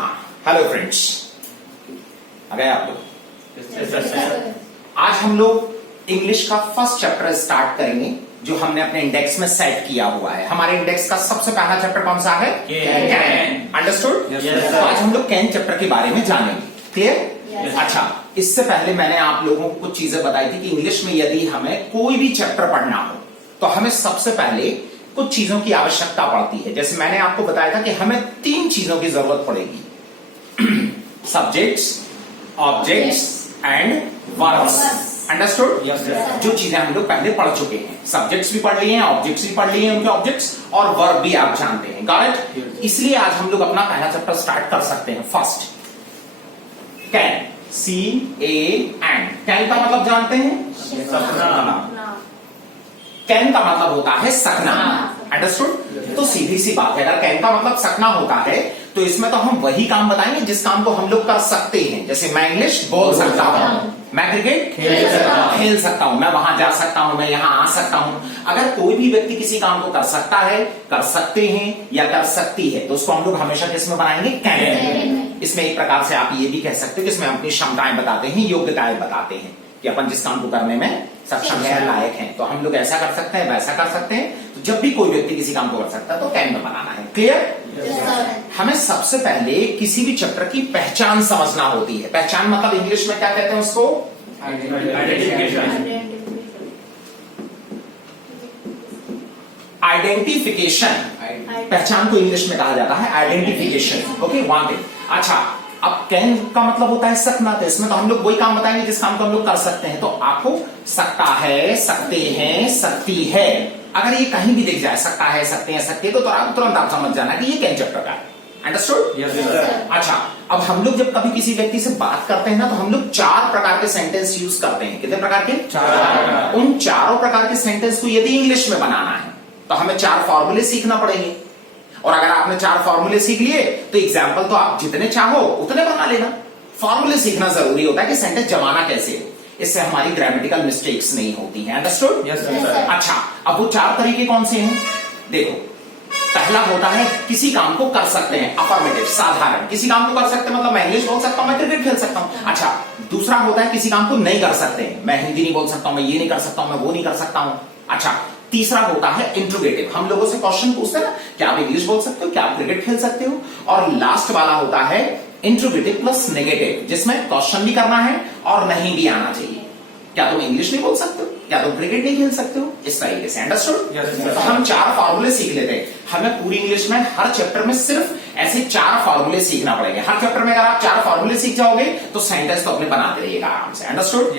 हाँ, hello friends, आ गए आप लोग। आज हम लोग इंग्लिश का फर्स्ट चैप्टर स्टार्ट करेंगे जो हमने अपने इंडेक्स में सेट किया हुआ है। हमारे इंडेक्स का सबसे पहला चैप्टर कौन सा है? कैन। अंडरस्टूड? तो आज हम लोग कैन चैप्टर के बारे में जानेंगे। क्लियर? अच्छा, इससे पहले मैंने आप लोगों को कुछ चीजें बताई थी कि इंग्लिश में यदि हमें कोई भी चैप्टर पढ़ना हो तो हमें सबसे पहले कुछ चीजों की आवश्यकता पड़ती है। जैसे मैंने आपको बताया था कि हमें 3 चीजों की जरूरत पड़ेगी, subjects, objects and verbs. Understood? जो चीजें हम लोग पहले पढ़ चुके हैं, सब्जेक्ट्स भी पढ़ लिए हैं, ऑब्जेक्ट्स भी पढ़ लिए हैं, उनके ऑब्जेक्ट्स और वर्ब भी आप जानते हैं। Got it? इसलिए आज हम लोग अपना पहला चैप्टर स्टार्ट कर सकते हैं। First can, CAN। कैन का मतलब जानते हैं? कैन का मतलब होता है सकना। अंडरस्टूड? तो सीधी सी बात है, अगर कैन का मतलब सकना होता है तो इसमें तो हम वही काम बताएंगे जिस काम को हम लोग कर सकते हैं। जैसे मैं इंग्लिश बोल सकता हूं, मैं क्रिकेट खेल सकता हूं, मैं वहां जा सकता हूं, मैं यहां आ सकता हूं। अगर कोई भी व्यक्ति किसी काम को कर सकता है, कर सकते हैं या कर सकती है तो उसको हम लोग हमेशा किसमें बनाएंगे? कैन। इसमें एक प्रकार से आप ये भी कह सकते हो कि इसमें हम अपनी क्षमताएं बताते हैं, योग्यताएं बताते हैं कि अपन जिस काम को करने में सक्षम है, लायक है। तो हम लोग ऐसा कर सकते हैं, वैसा कर सकते हैं। तो जब भी कोई व्यक्ति किसी काम को कर सकता है तो कैन में बनाना है। क्लियर? हमें सबसे पहले किसी भी चैप्टर की पहचान समझना होती है। पहचान मतलब इंग्लिश में क्या कहते हैं उसको? आइडेंटिफिकेशन। पहचान को इंग्लिश में कहा जाता है आइडेंटिफिकेशन। Okay, one thing. अच्छा, अब कैन का मतलब होता है सकना। तो इसमें तो हम लोग वही काम बताएंगे जिस काम को हम लोग कर सकते हैं। तो आपको सकता है, सकते हैं, सकती है, अगर ये कहीं भी दिख जाए, सकता है, सकते हैं, सकते, तो तुरंत आप समझ जाना कि ये कैन चैप्टर का है। अंडरस्टूड? अच्छा, अब हम लोग जब कभी किसी व्यक्ति से बात करते हैं ना तो हम लोग 4 प्रकार के सेंटेंस यूज करते हैं। कितने प्रकार के? 4। उन चारों प्रकार के सेंटेंस को यदि इंग्लिश में बनाना है तो हमें 4 फॉर्मूले सीखना पड़ेंगे। और अगर आपने 4 फॉर्मूले सीख लिए तो एग्जाम्पल तो आप जितने चाहो उतने बना लेना। फॉर्मूले सीखना जरूरी होता है कि सेंटेंस जमाना कैसे हो, इससे हमारी ग्रामेटिकल मिस्टेक्स नहीं होती हैं। अंडरस्टूड? अच्छा, अब वो 4 तरीके कौन से हैं? देखो, पहला होता है किसी काम को कर सकते हैं, अफर्मेटिव, साधारण। किसी काम को कर सकते हैं मतलब मैं इंग्लिश बोल सकता हूं, मैं क्रिकेट खेल सकता हूं। अच्छा, दूसरा होता है किसी काम को नहीं कर सकते हैं, मैं हिंदी नहीं बोल सकता हूं, मैं ये नहीं कर सकता हूं, मैं वो नहीं कर सकता हूं। अच्छा, तीसरा होता है इंट्रोगेटिव। हम लोगों से क्वेश्चन पूछते हैं ना, क्या आप इंग्लिश बोल सकते हो, क्या आप क्रिकेट खेल सकते हो। और लास्ट वाला होता है इंट्रोगेटिव प्लस नेगेटिव, जिसमें क्वेश्चन भी करना है और नहीं भी आना चाहिए। क्या तुम इंग्लिश नहीं बोल सकते हो, क्या तुम क्रिकेट नहीं खेल सकते हो, इस तरीके से। अंडरस्टूड? तो हम 4 फॉर्मूले सीख लेते हैं। हमें पूरी इंग्लिश में हर चैप्टर में सिर्फ ऐसे 4 फॉर्मूले सीखना पड़ेंगे। हर चैप्टर में अगर आप 4 फॉर्मूले सीख जाओगे तो सेंटेंस तो अपने बनाते रहिएगा आराम से। अंडरस्टूड?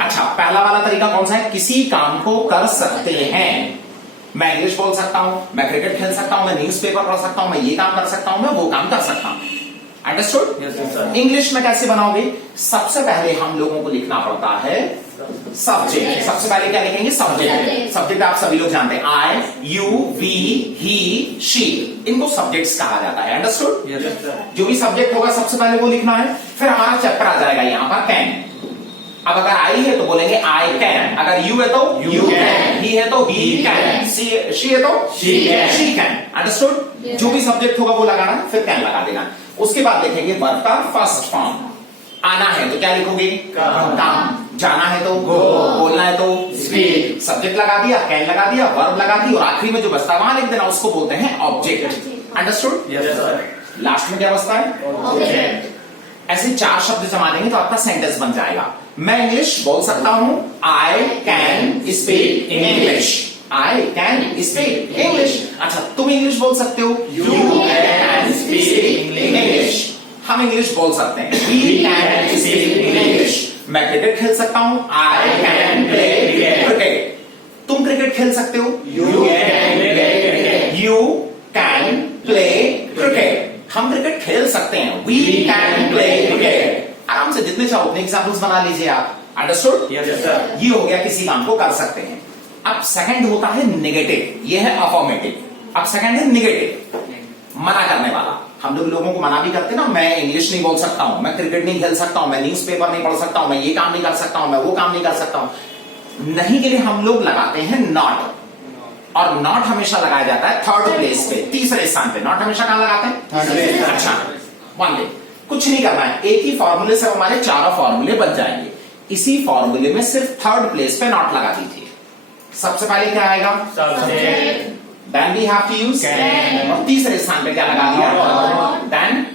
अच्छा, पहला वाला तरीका कौन सा है? किसी काम को कर सकते हैं। मैं इंग्लिश बोल सकता हूं, मैं क्रिकेट खेल सकता हूं, मैं न्यूज़पेपर पढ़ सकता हूं, मैं ये काम कर सकता हूं, मैं वो काम कर सकता हूं। अंडरस्टूड? इंग्लिश में कैसे बनाओगे? सबसे पहले हम लोगों को लिखना पड़ता है सब्जेक्ट। सबसे पहले क्या लिखेंगे? सब्जेक्ट। सब्जेक्ट आप सभी लोग जानते हैं, आई, यू, वी, ही, शी, इनको सब्जेक्ट्स कहा जाता है। अंडरस्टूड? जो भी सब्जेक्ट होगा सबसे पहले वो लिखना है। फिर हमारा चैप्टर आ जाएगा यहां पर कैन। अब अगर आई है तो बोलेंगे आई कैन, अगर यू है तो यू कैन, ही है तो ही कैन, शी है तो शी कैन। अंडरस्टूड? जो भी सब्जेक्ट होगा वो लगाना है, फिर कैन लगा देना। उसके बाद लिखेंगे वर्ब का फर्स्ट फॉर्म। आना है तो क्या लिखोगे? कम। जाना है तो गो। बोलना है तो स्पीक। सब्जेक्ट लगा दिया, कैन लगा दिया, वर्ब लगा दी, और आखिरी में जो बचता है वहां लिख देना, उसको बोलते हैं ऑब्जेक्ट। अंडरस्टूड? लास्ट में क्या बचता है? ऑब्जेक्ट। ऐसे 4 शब्द जमा देंगे तो आपका सेंटेंस बन जाएगा। मैं इंग्लिश बोल सकता हूं, I can speak English. I can speak English. अच्छा, तुम इंग्लिश बोल सकते हो, यू कैन स्पीक इंग्लिश। हम इंग्लिश बोल सकते हैं, वी कैन स्पीक इंग्लिश। मैं क्रिकेट खेल सकता हूं, आई कैन प्ले क्रिकेट। तुम क्रिकेट खेल सकते हो, you can play cricket. You can play cricket. हम क्रिकेट खेल सकते हैं, वी कैन प्ले क्रिकेट। आराम से जितने चाहो उतने एग्जाम्पल्स बना लीजिए आप। अंडरस्टूड? ये हो गया किसी काम को कर सकते हैं। अब सेकंड होता है नेगेटिव, ये है अफर्मेटिव। अब सेकंड है नेगेटिव, मना करने वाला। हम लोग लोगों को मना भी करते हैं ना, मैं इंग्लिश नहीं बोल सकता हूं, मैं क्रिकेट नहीं खेल सकता हूं, मैं न्यूज़पेपर नहीं पढ़ सकता हूं, मैं ये काम नहीं कर सकता हूं, मैं वो काम नहीं कर सकता हूं। नहीं के लिए हम लोग लगाते हैं नॉट, और नॉट हमेशा लगाया जाता है 3rd प्लेस पे, तीसरे स्थान पे। नॉट हमेशा कहां लगाते हैं? 3rd। अच्छा, वन थिंग, कुछ नहीं करना है, एक ही फॉर्मूले से हमारे चारों फॉर्मूले बन जाएंगे। इसी फॉर्मूले में सिर्फ थर्ड प्लेस पे नॉट लगा दीजिए। सबसे पहले क्या आएगा? Then we have to use can, और तीसरे स्थान पे क्या लगा दिया? देन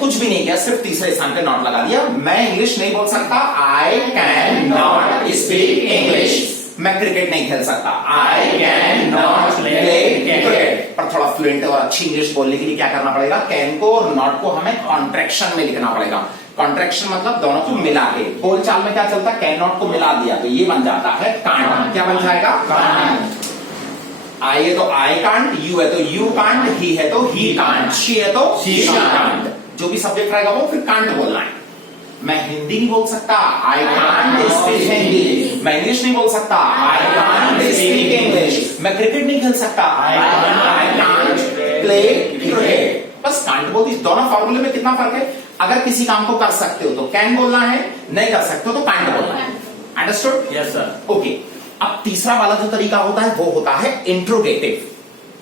कुछ भी नहीं किया, सिर्फ तीसरे स्थान पे नॉट लगा दिया। मैं इंग्लिश नहीं बोल सकता, I can not speak English. मैं क्रिकेट नहीं खेल सकता, I can not play cricket. पर थोड़ा फ्लुएंट और अच्छी इंग्लिश बोलने के लिए क्या करना पड़ेगा? कैन को और नॉट को हमें कॉन्ट्रैक्शन में लिखना पड़ेगा। कॉन्ट्रैक्शन मतलब दोनों को मिला के। बोलचाल में क्या चलता है? कैन नॉट को मिला दिया तो ये बन जाता है कांट। क्या बन जाएगा? कांट। आई है तो आई कांट, यू है तो यू कांट, ही है तो ही कांट, शी है तो शी कांट। जो भी सब्जेक्ट रहेगा वो फिर कांट बोलना है। मैं हिंदी नहीं बोल सकता, आई कांट स्पीक हिंदी। मैं इंग्लिश नहीं बोल सकता, आई कांट स्पीक इंग्लिश। मैं क्रिकेट नहीं खेल सकता, आई कांट प्ले क्रिकेट। बस कांट बोलती। दोनों फॉर्मूले में कितना फर्क है? अगर किसी काम को कर सकते हो तो कैन बोलना है, नहीं कर सकते हो तो कांट बोलना है। अंडरस्टूड? Yes sir. ओके, अब तीसरा वाला जो तरीका होता है वो होता है इंट्रोगेटिव,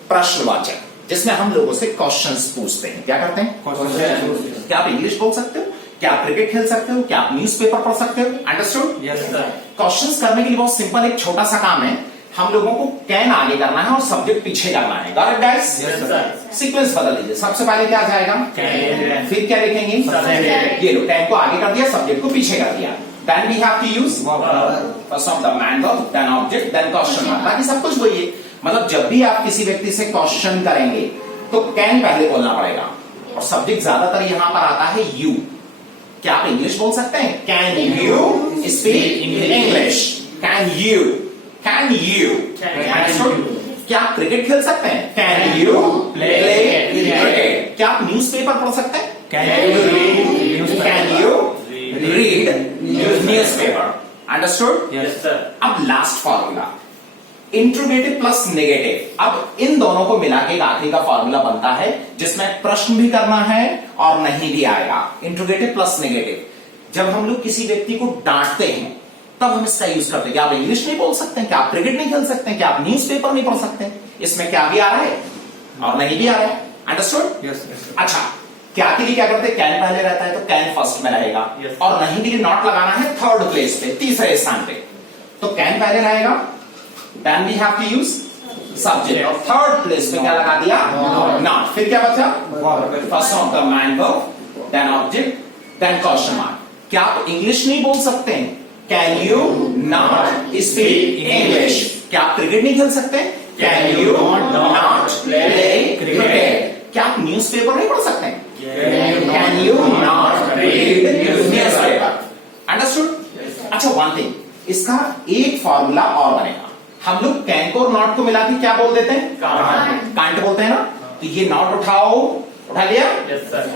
प्रश्नवाचक, जिसमें हम लोगों से क्वेश्चंस पूछते हैं। क्या करते हैं? क्या आप इंग्लिश बोल सकते हो? क्या आप क्रिकेट खेल सकते हो? क्या आप न्यूज़पेपर पढ़ सकते हो? अंडरस्टूड? Yes sir. क्वेश्चंस करने के लिए बहुत सिंपल एक छोटा सा काम है। हम लोगों को कैन आगे करना है और सब्जेक्ट पीछे करना है। Got it guys? Yes sir. Sequence बदल दीजिए। सबसे पहले क्या जाएगा? कैन। फिर क्या लिखेंगे? सब्जेक्ट। ये लो, कैन को आगे कर दिया, सब्जेक्ट को पीछे कर दिया। Then we have to use first of the man verb, then object, then question mark। बाकी सब कुछ वही है। मतलब जब भी आप किसी व्यक्ति से क्वेश्चन करेंगे तो कैन पहले बोलना पड़ेगा, और सब्जेक्ट ज्यादातर यहां पर आता है यू। क्या आप इंग्लिश बोल सकते हैं? Can you speak English? Can you? Can you? क्या आप क्रिकेट खेल सकते हैं? Can you play cricket? क्या आप न्यूज़पेपर पढ़ सकते हैं? Can you read newspaper? Understood? Yes sir. अब last formula, interrogative plus negative. अब इन दोनों को मिला के एक आखिरी का फॉर्मूला बनता है जिसमें प्रश्न भी करना है और नहीं भी आएगा। Interrogative plus negative. जब हम लोग किसी व्यक्ति को डांटते हैं तब हम इसका यूज करते हैं। क्या आप इंग्लिश नहीं बोल सकते हैं? क्या आप क्रिकेट नहीं खेल सकते हैं? क्या आप न्यूज़पेपर नहीं पढ़ सकते हैं? इसमें क्या भी आ रहा है और नहीं भी आ रहा है। अंडरस्टूड? यस। अच्छा, क्या के लिए क्या करते हैं? कैन पहले रहता है तो कैन फर्स्ट में रहेगा, और नहीं के लिए नॉट लगाना है थर्ड प्लेस पे, तीसरे स्थान पे। तो कैन पहले रहेगा, then we have to use subject, और थर्ड प्लेस पे क्या लगा दिया? नॉट। फिर क्या बचा? First of the main verb, then object, then question mark. क्या आप इंग्लिश नहीं बोल सकते हैं? Can you not speak English? क्या आप क्रिकेट नहीं खेल सकते? Can you not play cricket? क्या आप न्यूज़पेपर नहीं पढ़ सकते हैं? Can you not read newspaper? Understood? अच्छा, वन थिंग, इसका एक फॉर्मूला और बनेगा। हम लोग कैन को और नॉट को मिला के क्या बोल देते हैं? कांट बोलते हैं ना। तो ये नॉट उठाओ, उठा लिया।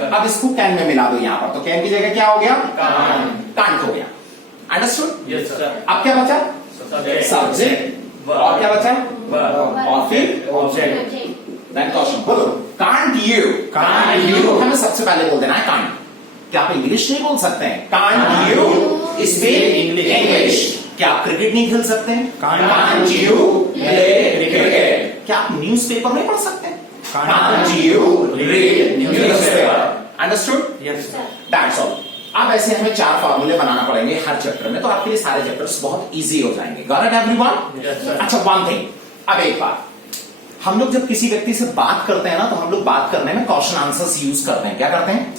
अब इसको कैन में मिला दो यहां पर, तो कैन की जगह क्या हो गया? कांट हो गया। अंडरस्टूड? Yes sir. अब क्या बचा? सब्जेक्ट, और क्या बचा? और फिर ऑब्जेक्ट, देन क्वेश्चन। बोलो, कांट यू? कांट यू हमें सबसे पहले बोल देना है कांट। क्या आप इंग्लिश नहीं बोल सकते हैं? Can't you speak English? क्या आप क्रिकेट नहीं खेल सकते हैं? Can't you play cricket? क्या आप न्यूज़पेपर नहीं पढ़ सकते हैं? Can't you read newspaper? Understood? Yes sir. That's all. अब ऐसे हमें 4 फॉर्मूले बनाना पड़ेंगे हर चैप्टर में, तो आपके लिए सारे चैप्टर्स बहुत इजी हो जाएंगे। Got it everyone? Yes sir. अच्छा, वन थिंग, अब एक बात, हम लोग जब किसी व्यक्ति से बात करते हैं ना, तो हम लोग बात करने में क्वेश्चन आंसर्स यूज करते हैं। क्या करते हैं?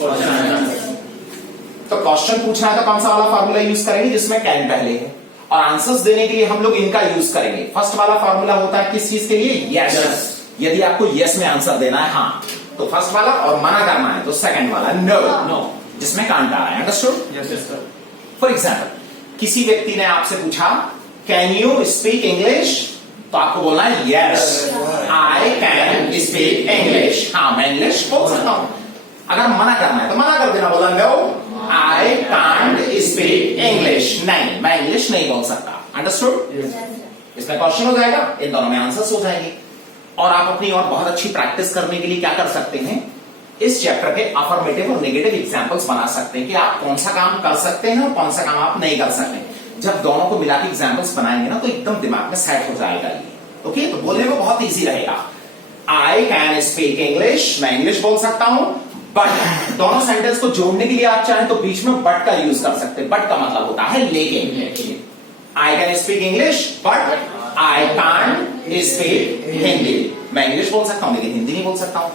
तो क्वेश्चन पूछना है तो कौन सा वाला फॉर्मूला यूज करेंगे जिसमें कैन पहले है, और आंसर्स देने के लिए हम लोग इनका यूज करेंगे। फर्स्ट वाला फॉर्मूला होता है किस चीज के लिए? यस। यदि आपको यस में आंसर देना है हाँ तो फर्स्ट वाला, और मना करना है तो सेकंड वाला नो, जिसमें कांट आ रहा है। Understood? Yes sir. For example, किसी व्यक्ति ने आपसे पूछा कैन यू स्पीक इंग्लिश? तो आपको बोलना है yes, I can speak English. हाँ, मैं इंग्लिश बोल सकता हूं। अगर मना करना है तो मना कर देना, बोला no, I can't speak English. नहीं, मैं इंग्लिश नहीं बोल सकता। अंडरस्टूड? इसमें क्वेश्चन हो जाएगा, इन दोनों में आंसर्स हो जाएंगे। और आप अपनी और बहुत अच्छी प्रैक्टिस करने के लिए क्या कर सकते हैं? इस चैप्टर के अफर्मेटिव और नेगेटिव एग्जाम्पल्स बना सकते हैं कि आप कौन सा काम कर सकते हैं और कौन सा काम आप नहीं कर सकते। जब दोनों को मिला के एग्जाम्पल्स बनाएंगे ना तो एकदम दिमाग में सेट हो जाएगा ये। ओके, तो बोलने में बहुत इजी रहेगा। आई कैन स्पीक इंग्लिश, मैं इंग्लिश बोल सकता हूं, बट दोनों सेंटेंस को जोड़ने के लिए आप चाहें तो बीच में बट का यूज कर सकते हैं। बट का मतलब होता है लेकिन। I can speak English but I can't speak Hindi, मैं इंग्लिश बोल सकता हूं लेकिन हिंदी नहीं बोल सकता हूं।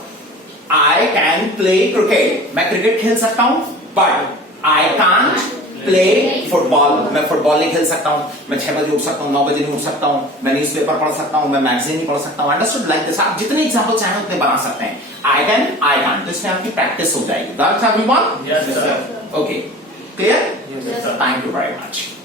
आई कैन प्ले क्रिकेट, मैं क्रिकेट खेल सकता हूं, but I can't play football, मैं फुटबॉल नहीं खेल सकता हूं। मैं 6 बजे उठ सकता हूं, 9 बजे नहीं उठ सकता हूं, मैं न्यूज़पेपर पढ़ सकता हूं, मैं मैगजीन नहीं पढ़ सकता हूं। अंडरस्टूड? लाइक दिस, आप जितने एग्जांपल चाहें उतने बना सकते हैं। आई कैन, आई कांट, तो इसमें आपकी प्रैक्टिस हो जाएगी। That's everyone? Yes, sir. Okay, clear? Yes, sir. Thank you very much.